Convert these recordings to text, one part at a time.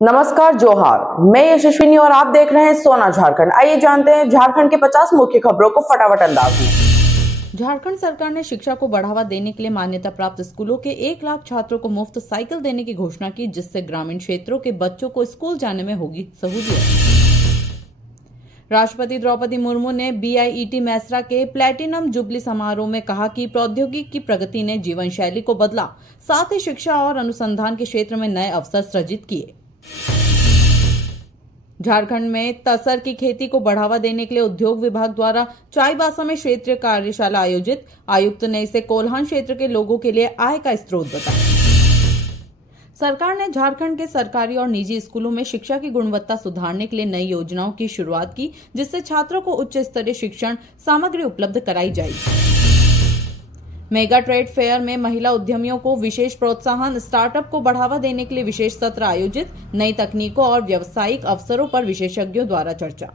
नमस्कार, जोहार। मैं यशस्विनी और आप देख रहे हैं सोना झारखंड। आइए जानते हैं झारखंड के 50 मुख्य खबरों को फटाफट अंदाज में। झारखंड सरकार ने शिक्षा को बढ़ावा देने के लिए मान्यता प्राप्त स्कूलों के 1 लाख छात्रों को मुफ्त साइकिल देने की घोषणा की, जिससे ग्रामीण क्षेत्रों के बच्चों को स्कूल जाने में होगी सहूलियत। राष्ट्रपति द्रौपदी मुर्मू ने बीआईईटी मैसरा के प्लैटिनम जुबली समारोह में कहा कि प्रौद्योगिकी की प्रगति ने जीवन शैली को बदला, साथ ही शिक्षा और अनुसंधान के क्षेत्र में नए अवसर सृजित किए। झारखंड में तसर की खेती को बढ़ावा देने के लिए उद्योग विभाग द्वारा चाईबासा में क्षेत्रीय कार्यशाला आयोजित। आयुक्त ने इसे कोल्हान क्षेत्र के लोगों के लिए आय का स्रोत बताया। सरकार ने झारखंड के सरकारी और निजी स्कूलों में शिक्षा की गुणवत्ता सुधारने के लिए नई योजनाओं की शुरुआत की, जिससे छात्रों को उच्च स्तरीय शिक्षण सामग्री उपलब्ध कराई जाएगी। मेगा ट्रेड फेयर में महिला उद्यमियों को विशेष प्रोत्साहन, स्टार्टअप को बढ़ावा देने के लिए विशेष सत्र आयोजित। नई तकनीकों और व्यावसायिक अवसरों पर विशेषज्ञों द्वारा चर्चा।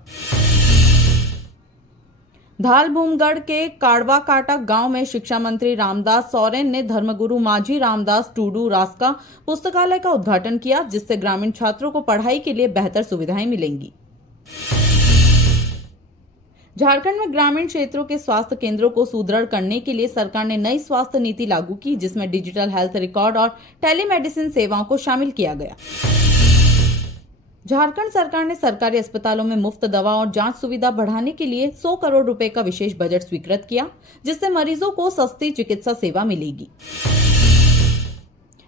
धालभूमगढ़ के काड़वा काटा गांव में शिक्षा मंत्री रामदास सोरेन ने धर्मगुरु माझी रामदास टूडू रास्का पुस्तकालय का उद्घाटन किया, जिससे ग्रामीण छात्रों को पढ़ाई के लिए बेहतर सुविधाएं मिलेंगी। झारखंड में ग्रामीण क्षेत्रों के स्वास्थ्य केंद्रों को सुदृढ़ करने के लिए सरकार ने नई स्वास्थ्य नीति लागू की, जिसमें डिजिटल हेल्थ रिकॉर्ड और टेलीमेडिसिन सेवाओं को शामिल किया गया। झारखंड सरकार ने सरकारी अस्पतालों में मुफ्त दवा और जांच सुविधा बढ़ाने के लिए 100 करोड़ रुपए का विशेष बजट स्वीकृत किया, जिससे मरीजों को सस्ती चिकित्सा सेवा मिलेगी।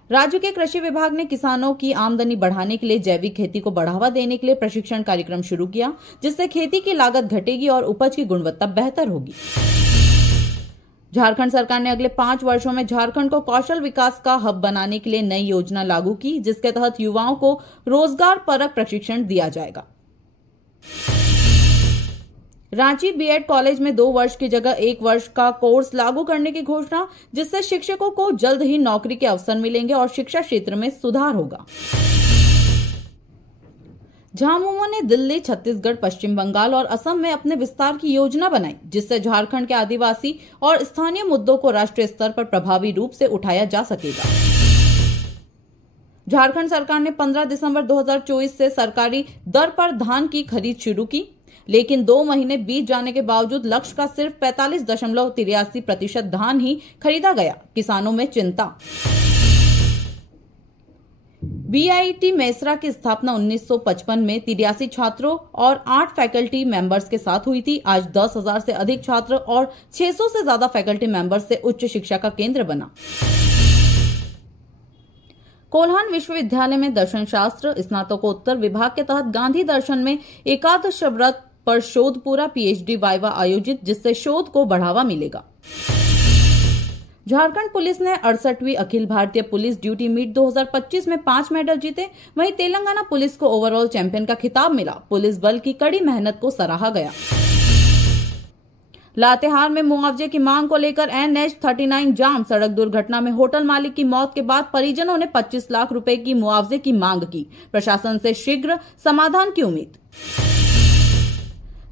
राज्य के कृषि विभाग ने किसानों की आमदनी बढ़ाने के लिए जैविक खेती को बढ़ावा देने के लिए प्रशिक्षण कार्यक्रम शुरू किया, जिससे खेती की लागत घटेगी और उपज की गुणवत्ता बेहतर होगी। झारखंड सरकार ने अगले 5 वर्षों में झारखंड को कौशल विकास का हब बनाने के लिए नई योजना लागू की, जिसके तहत युवाओं को रोजगार परक प्रशिक्षण दिया जाएगा। रांची बीएड कॉलेज में 2 वर्ष की जगह 1 वर्ष का कोर्स लागू करने की घोषणा, जिससे शिक्षकों को जल्द ही नौकरी के अवसर मिलेंगे और शिक्षा क्षेत्र में सुधार होगा। झामुमो ने दिल्ली, छत्तीसगढ़, पश्चिम बंगाल और असम में अपने विस्तार की योजना बनाई, जिससे झारखंड के आदिवासी और स्थानीय मुद्दों को राष्ट्रीय स्तर पर प्रभावी रूप से उठाया जा सकेगा। झारखंड सरकार ने 15 दिसंबर 2024 से सरकारी दर पर धान की खरीद शुरू की, लेकिन 2 महीने बीत जाने के बावजूद लक्ष्य का सिर्फ 45.83% धान ही खरीदा गया। किसानों में चिंता। बीआईटी मैसरा की स्थापना 1955 में 83 छात्रों और 8 फैकल्टी मेंबर्स के साथ हुई थी। आज 10,000 से अधिक छात्र और 600 से ज्यादा फैकल्टी मेंबर्स से उच्च शिक्षा का केंद्र बना। कोल्हान विश्वविद्यालय में दर्शन शास्त्र स्नातकोत्तर विभाग के तहत गांधी दर्शन में एकादश व्रत पर शोध पूरा पीएचडी वाइवा आयोजित, जिससे शोध को बढ़ावा मिलेगा। झारखंड पुलिस ने 68वीं Akhil Bharatiya police duty meet 2025 में 5 मेडल जीते। वहीं तेलंगाना पुलिस को ओवरऑल चैंपियन का खिताब मिला। पुलिस बल की कड़ी मेहनत को सराहा गया। लातेहार में मुआवजे की मांग को लेकर NH39 जाम। सड़क दुर्घटना में होटल मालिक की मौत के बाद परिजनों ने 25 लाख रुपए की मुआवजे की मांग की। प्रशासन से शीघ्र समाधान की उम्मीद।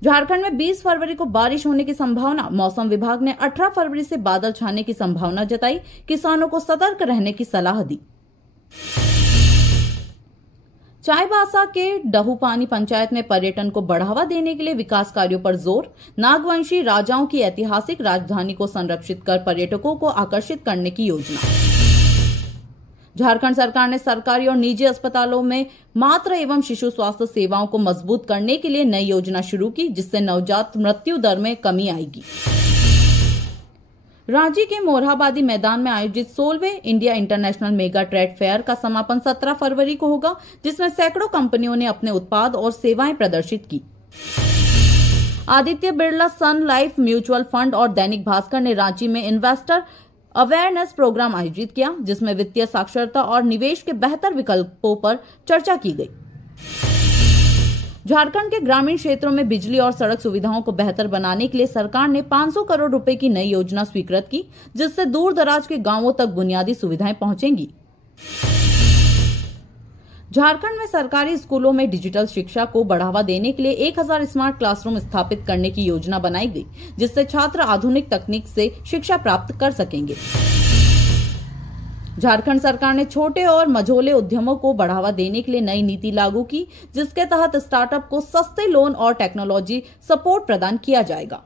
झारखंड में 20 फरवरी को बारिश होने की संभावना। मौसम विभाग ने 18 फरवरी से बादल छाने की संभावना जताई। किसानों को सतर्क रहने की सलाह दी। चाईबासा के डहुपानी पंचायत में पर्यटन को बढ़ावा देने के लिए विकास कार्यों पर जोर। नागवंशी राजाओं की ऐतिहासिक राजधानी को संरक्षित कर पर्यटकों को आकर्षित करने की योजना। झारखंड सरकार ने सरकारी और निजी अस्पतालों में मातृ एवं शिशु स्वास्थ्य सेवाओं को मजबूत करने के लिए नई योजना शुरू की, जिससे नवजात मृत्यु दर में कमी आएगी। रांची के मोरहाबादी मैदान में आयोजित 16वें India international mega trade fair का समापन 17 फरवरी को होगा, जिसमें सैकड़ों कंपनियों ने अपने उत्पाद और सेवाएं प्रदर्शित की। आदित्य बिरला सन लाइफ म्यूचुअल फंड और दैनिक भास्कर ने रांची में इन्वेस्टर अवेयरनेस प्रोग्राम आयोजित किया, जिसमें वित्तीय साक्षरता और निवेश के बेहतर विकल्पों पर चर्चा की गई। झारखंड के ग्रामीण क्षेत्रों में बिजली और सड़क सुविधाओं को बेहतर बनाने के लिए सरकार ने 500 करोड़ रुपए की नई योजना स्वीकृत की, जिससे दूर दराज के गांवों तक बुनियादी सुविधाएं पहुंचेंगी। झारखंड में सरकारी स्कूलों में डिजिटल शिक्षा को बढ़ावा देने के लिए 1000 स्मार्ट क्लासरूम स्थापित करने की योजना बनाई गई, जिससे छात्र आधुनिक तकनीक से शिक्षा प्राप्त कर सकेंगे। झारखंड सरकार ने छोटे और मझोले उद्यमों को बढ़ावा देने के लिए नई नीति लागू की, जिसके तहत स्टार्टअप को सस्ते लोन और टेक्नोलॉजी सपोर्ट प्रदान किया जाएगा।